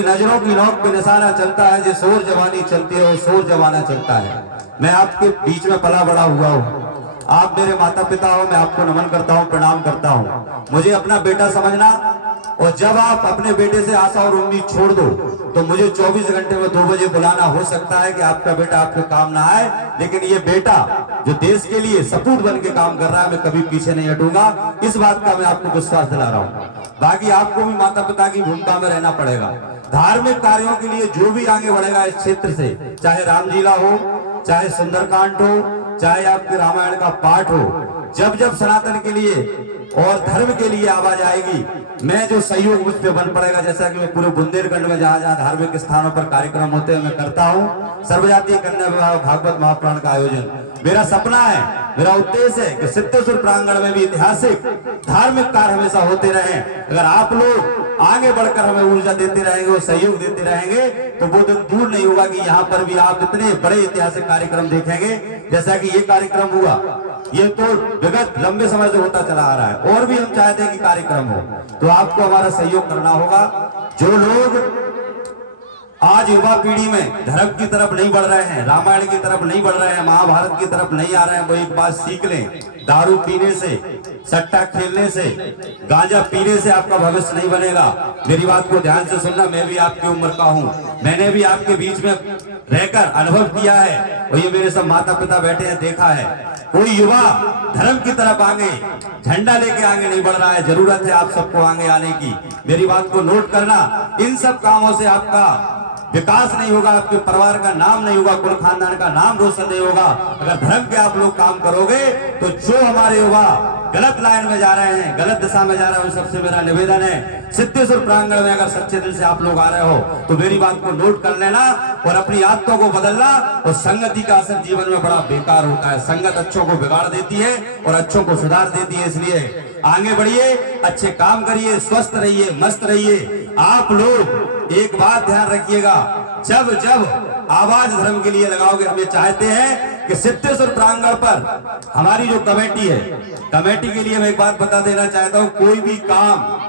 नजरों की नोक पे निशाना चलता है, जो शोर जवानी चलती है वो शोर जमाना चलता है। मैं आपके बीच में पला बड़ा हुआ हूँ, आप मेरे माता पिता हो, मैं आपको नमन करता हूँ, प्रणाम करता हूँ। मुझे अपना बेटा समझना, और जब आप अपने बेटे से आशा और उम्मीद छोड़ दो तो मुझे 24 घंटे में 2 बजे बुलाना। हो सकता है कि आपका बेटा आपके काम ना आए, लेकिन ये बेटा जो देश के लिए सपूत बन के काम कर रहा है, मैं कभी पीछे नहीं हटूंगा। इस बात का मैं आपको विश्वास दिला रहा हूँ। बाकी आपको भी माता पिता की भूमिका में रहना पड़ेगा। धार्मिक कार्यों के लिए जो भी आगे बढ़ेगा इस क्षेत्र से, चाहे रामलीला हो, चाहे सुंदरकांड हो, चाहे आपके रामायण का पाठ हो, जब जब सनातन के लिए और धर्म के लिए आवाज आएगी, मैं जो सहयोग मुझ पे बन पड़ेगा। जैसा कि मैं पूरे बुंदेलखंड में जहां जहां धार्मिक स्थानों पर कार्यक्रम होते हैं मैं करता हूं। सर्वजातीय कन्या विवाह भागवत महापुराण का आयोजन मेरा सपना है, मेरा उद्देश्य है कि सिद्धेश्वर प्रांगण में भी ऐतिहासिक धार्मिक कार्य हमेशा होते रहे। अगर आप लोग आगे बढ़कर हमें ऊर्जा देते रहेंगे और सहयोग देते रहेंगे तो वो दिन दूर नहीं होगा कि यहाँ पर भी आप इतने बड़े ऐतिहासिक कार्यक्रम देखेंगे। जैसा कि ये कार्यक्रम हुआ, ये तो विगत लंबे समय से होता चला आ रहा है, और भी हम चाहते हैं कि कार्यक्रम हो, तो आपको हमारा सहयोग करना होगा। जो लोग आज युवा पीढ़ी में धर्म की तरफ नहीं बढ़ रहे हैं, रामायण की तरफ नहीं बढ़ रहे हैं, महाभारत की तरफ नहीं आ रहे हैं, वो एक बात सीख लें, दारू पीने से, सट्टा खेलने से, गांजा पीने से आपका भविष्य नहीं बनेगा। मेरी बात को ध्यान से सुनना, मैं भी आपकी उम्र का हूं, मैंने भी आपके बीच में रहकर अनुभव किया है, और ये मेरे सब माता पिता बैठे हैं, देखा है। कोई युवा धर्म की तरफ आगे झंडा लेके आगे नहीं बढ़ रहा है, जरूरत है आप सबको आगे आने की। मेरी बात को नोट करना, इन सब कामों से आपका विकास नहीं होगा, आपके परिवार का नाम नहीं होगा, कुल खानदान का नाम रोशन नहीं होगा। अगर धर्म के आप लोग काम करोगे तो जो हमारे युवा गलत लाइन में जा रहे हैं, गलत दिशा में जा रहे हैं, उन सबसे मेरा निवेदन है, सिद्धेश्वर प्रांगण में अगर सच्चे दिल से आप लोग आ रहे हो तो मेरी बात को नोट कर लेना और अपनी आदतों को बदलना। और संगति का असर जीवन में बड़ा बेकार होता है, संगत अच्छों को बिगाड़ देती है और अच्छों को सुधार देती है। इसलिए आगे बढ़िए, अच्छे काम करिए, स्वस्थ रहिए, मस्त रहिए। आप लोग एक बात ध्यान रखिएगा, जब जब आवाज धर्म के लिए लगाओगे, हम ये चाहते हैं कि सिद्धेश्वर प्रांगण पर हमारी जो कमेटी है, कमेटी के लिए मैं एक बात बता देना चाहता हूं, कोई भी काम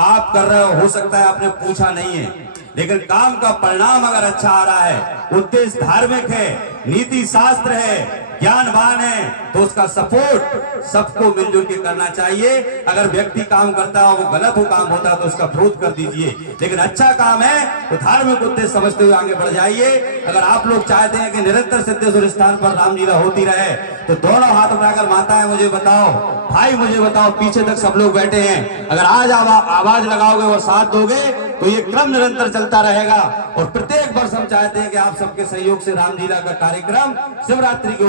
आप कर रहे हो सकता है आपने पूछा नहीं है, लेकिन काम का परिणाम अगर अच्छा आ रहा है, उद्देश्य धार्मिक है, नीति शास्त्र है, ज्ञानवान है, तो उसका सपोर्ट सबको मिलजुल के करना चाहिए। अगर व्यक्ति काम करता है वो गलत हो काम होता है तो उसका विरोध कर दीजिए, लेकिन अच्छा काम है तो धार्मिक उद्देश्य समझते हुए आगे बढ़ जाइए। अगर आप लोग चाहते हैं कि निरंतर सिद्धेश्वर स्थान पर रामलीला होती रहे तो दोनों हाथ उठाकर माताएं मुझे बताओ, भाई मुझे बताओ, पीछे तक सब लोग बैठे हैं, अगर आज आवाज लगाओगे और साथ दोगे तो ये क्रम निरंतर चलता रहेगा। और प्रत्येक वर्ष हम चाहते हैं कि आप सबके सहयोग से रामलीला का कार्यक्रम शिवरात्रि के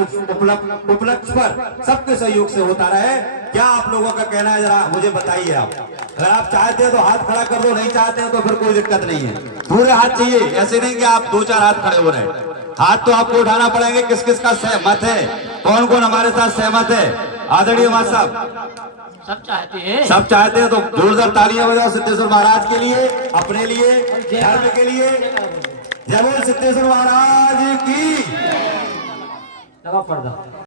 उपलक्ष्य पर सबके सहयोग से होता रहे। क्या आप लोगों का कहना है, जरा मुझे बताइए। आप अगर आप चाहते हैं तो हाथ खड़ा कर दो, नहीं चाहते हैं तो फिर कोई दिक्कत नहीं है। पूरे हाथ चाहिए, ऐसे नहीं कि आप 2-4 हाथ खड़े हो रहे हैं। हाथ तो आपको उठाना पड़ेंगे, किस किस का सहमत है, कौन कौन हमारे साथ सहमत है। आदरणीय महाराज साहब, सब चाहते हैं, सब चाहते हैं तो जोरदार तालियां बजाओ सिद्धेश्वर महाराज के लिए, अपने लिए, धर्म के लिए। जय बोल सिद्धेश्वर महाराज की। लगा पर्दा।